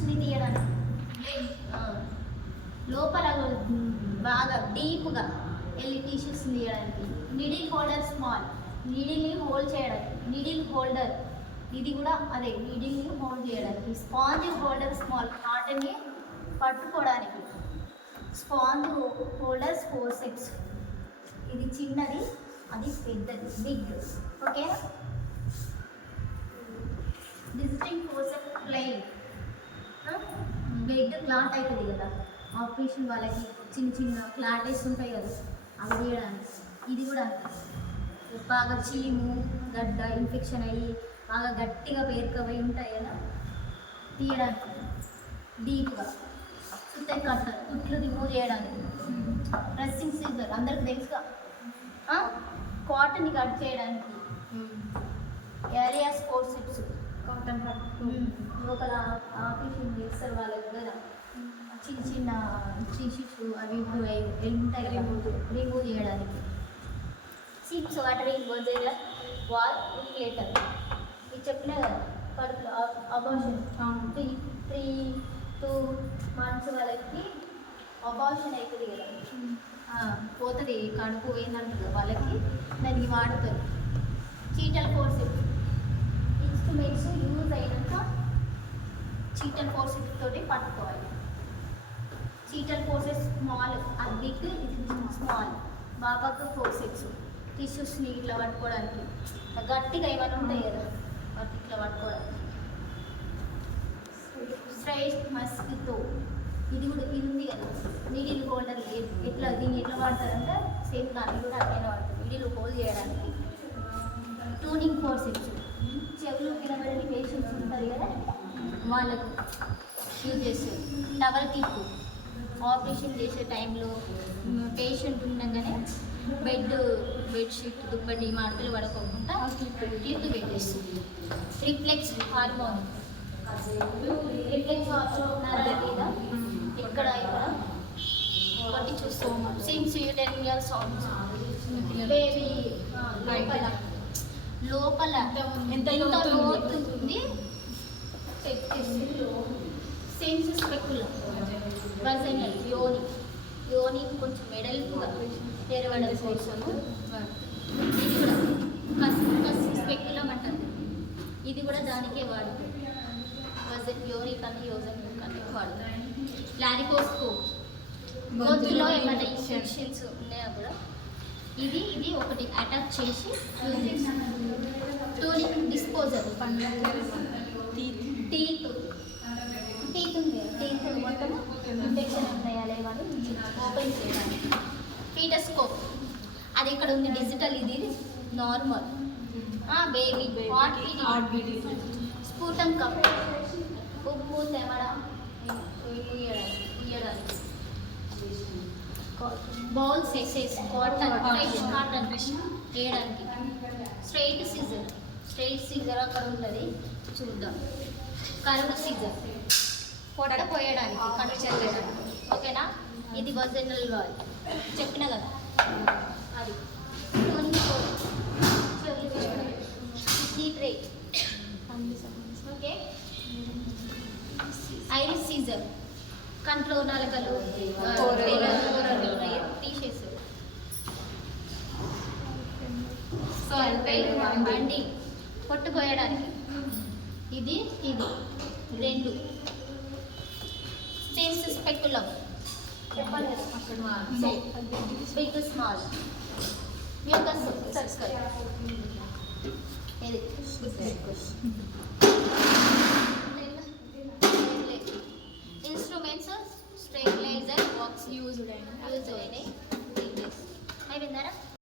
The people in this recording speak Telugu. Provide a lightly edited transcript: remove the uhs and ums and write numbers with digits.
టిష్యూస్ని తీయడానికి, లోపల బాగా డీప్గా వెళ్ళి టిష్యూస్ని తీయడానికి. నీడిల్ హోల్డర్ స్మాల్, నీడిల్ని హోల్డ్ చేయడానికి. నీడిల్ హోల్డర్ ఇది కూడా అదే, నీడిల్ని హోల్డ్ చేయడానికి. స్పాంజ్ హోల్డర్ స్మాల్, కాటన్ని పట్టుకోవడానికి. స్పాంజ్ హోల్డర్స్ ఫోర్సెప్స్, ఇది చిన్నది, అది పెద్దది, big. Okay. Visiting forcep plain, blood clot అవుతుంది కదా ఆపరేషన్ వాళ్ళకి, చిన్న చిన్న క్లాటెస్ ఉంటాయి కదా అవి తీయడానికి. ఇది కూడా బాగా చీము గడ్డ ఇన్ఫెక్షన్ అయ్యి బాగా గట్టిగా పేరుకపోయి ఉంటాయి కదా తీయడానికి. డీప్గా సుత్తే కట్టర్, కుట్లు రిమూవ్ చేయడానికి. డ్రెస్సింగ్ సీజర్ అందరికి తెలుసుగా, కాటన్ని కట్ చేయడానికి. ఏరియాస్ ఫోర్సెప్స్, కాటన్ లోపల ఆపరేషన్ చేస్తారు వాళ్ళకి కదా, చిన్న చిన్న టిష్యూస్ అవి ఉంటాయి రిమూవ్ చేయడానికి. సిక్స్ వాటరింగ్ వజైనా వాల్ రిలేటర్, ఇది చెప్పినా కదా కడుపులో అబార్షన్ 3-2 months వాళ్ళకి అబార్షన్ అవుతుంది కదా, పోతుంది కడుపు పోయిందంటారు వాళ్ళకి, దానికి వాడతారు. చీటల్ ఫోర్సెప్స్ ఇన్స్ట్రుమెంట్స్ యూజ్ అయినాక చీటల్ ఫోర్సెప్స్ తోటి పట్టుకోవాలి. చీటల్ ఫోర్సెస్ స్మాల్, అది బిగ్, ఇది స్మాల్. బాబాకు ఫోర్సెప్స్ టిష్యూస్ని ఇట్లా పట్టుకోవడానికి, గట్టిగా ఏమైనా ఉంటాయి కదా వాటి ఇట్లా పట్టుకోవడానికి. స్ట్రైట్ మస్కితో, ఇది కూడా ఇది ఉంది కదా నీడిల్ హోల్డర్, ఎట్లా దీన్ని ఎట్లా వాడతారంటే సేమ్ దాన్ని కూడా అట్లనే వాడతారు, నీడిల్ హోల్డ్ చేయడానికి. ట్యూనింగ్ ఫోర్సెప్స్, చెవులు వినబడని పేషెంట్స్ ఉంటారు కదా వాళ్ళకు యూజ్ చేస్తారు. డబల్ క్లిప్, ఆపరేషన్ చేసే టైంలో పేషెంట్ ఉండగానే బెడ్షీట్ దుప్పటి మార్పులు పడుకోకుండా క్లిప్ పెట్టేస్తుంది. రిఫ్లెక్స్ హార్మోన్, రిఫ్లెక్స్ హార్మోన్ ఇక్కడ ఒకటి చూస్తాం. సిమ్స్ యూటెరియల్ సౌండ్స్, బేబీ లోపల ఎంత లోతు ఉంది సెన్స్ స్పెక్యులం, వజైనల్ యోని కొంచెం మెడల్గా తెరవడం కోసము. ఇది కూడా కస్ స్పెక్యులం అంటారు, ఇది కూడా దానికే వాడుతుంది. యోని కానీ యోజన్ కానీ వాడుతుంది. లారికోస్కోప్, గొంతులో ఏమైనా ఇన్ఫెక్షన్స్ ఉన్నాయా కూడా ఇది ఒకటి అటాక్ చేసి యూజ్ చేస్తాం. టూలింగ్ డిస్పోజల్, టీత్ ఉంది, టీత్ మొత్తం ఇన్ఫెక్షన్ ఉన్నాయా లేవని ఓపెన్ చేయడానికి. ఫీటోస్కోప్, అది ఇక్కడ ఉంది డిజిటల్, ఇది normal. Baby heart beat, sputum cup, ఉప్పు తెమడ ఇయ్యడానికి. బౌల్స్ ఎక్సైజ్, కాటన్ వేయడానికి. స్ట్రైట్ సీజర్ అక్కడ ఉంటుంది చూద్దాం. కరుడు సీజర్, పొట్ట పోయడానికి, కళ్ళు చెల్లడానికి. ఓకేనా, ఇది వజైనల్ వాల్ చెప్పిన కదా అది. Heat rate, okay. Iris scissor, కంట్లో నలకలు తీసేసి. బండి పొట్టు పోయడానికి, ఇది రెండు. సెన్స్ స్పెక్యులం చెప్పాలి, బిగ్ స్మాల్. మ్యూకస్ సర్కిల్, ఇది ఇన్స్ట్రుమెంట్స్ స్టెరిలైజర్ బాక్స్ యూజ్ అయినాయి. అయిపోయిందారా.